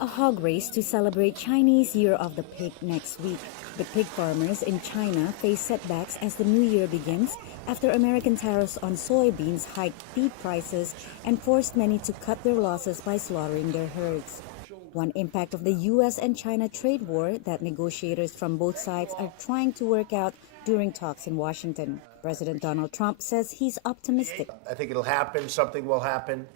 A hog race to celebrate Chinese Year of the Pig next week. The pig farmers in China face setbacks as the new year begins after American tariffs on soybeans hiked feed prices and forced many to cut their losses by slaughtering their herds. One impact of the U.S. and China trade war that negotiators from both sides are trying to work out during talks in Washington. President Donald Trump says he's optimistic. I think it'll happen, something will happen,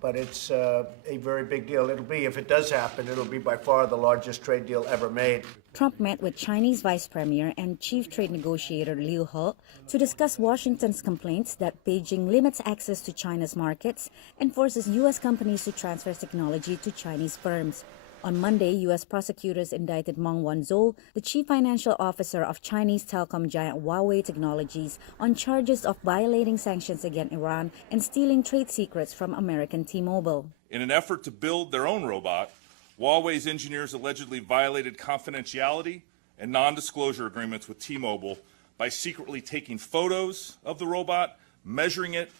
but it's a very big deal. If it does happen, it'll be by far the largest trade deal ever made. Trump met with Chinese Vice Premier and Chief Trade Negotiator Liu He to discuss Washington's complaints that Beijing limits access to China's markets and forces U.S. companies to transfer technology to Chinese firms. On Monday, U.S. prosecutors indicted Meng Wanzhou, the chief financial officer of Chinese telecom giant Huawei Technologies, on charges of violating sanctions against Iran and stealing trade secrets from American T-Mobile. In an effort to build their own robot, Huawei's engineers allegedly violated confidentiality and non-disclosure agreements with T-Mobile by secretly taking photos of the robot, measuring it,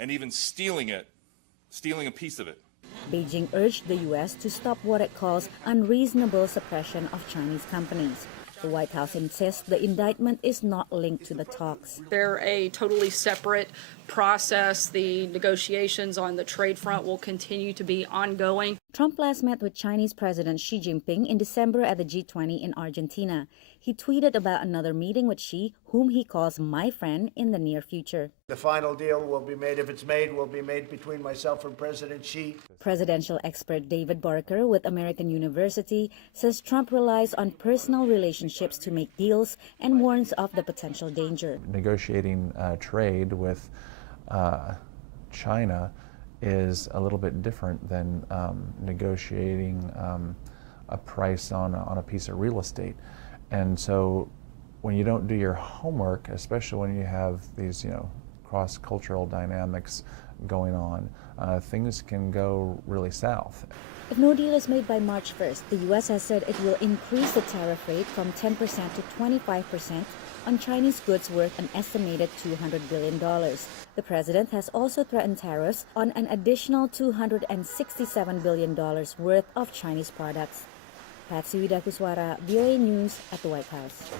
and even stealing a piece of it. Beijing urged the U.S. to stop what it calls unreasonable suppression of Chinese companies. The White House insists the indictment is not linked to the talks. They're a totally separate process. The negotiations on the trade front will continue to be ongoing. Trump last met with Chinese President Xi Jinping in December at the G20 in Argentina. He tweeted about another meeting with Xi, whom he calls my friend, in the near future. The final deal will be made, if it's made, will be made between myself and President Xi. Presidential expert David Barker with American University says Trump relies on personal relationships to make deals and warns of the potential danger. Negotiating trade with China is a little bit different than negotiating a price on a piece of real estate. And so when you don't do your homework, especially when you have these, cross-cultural dynamics going on, things can go really south. If no deal is made by March 1st, the U.S. has said it will increase the tariff rate from 10% to 25% on Chinese goods worth an estimated $200 billion. The president has also threatened tariffs on an additional $267 billion worth of Chinese products. Patsy Widakuswara, VOA News at the White House.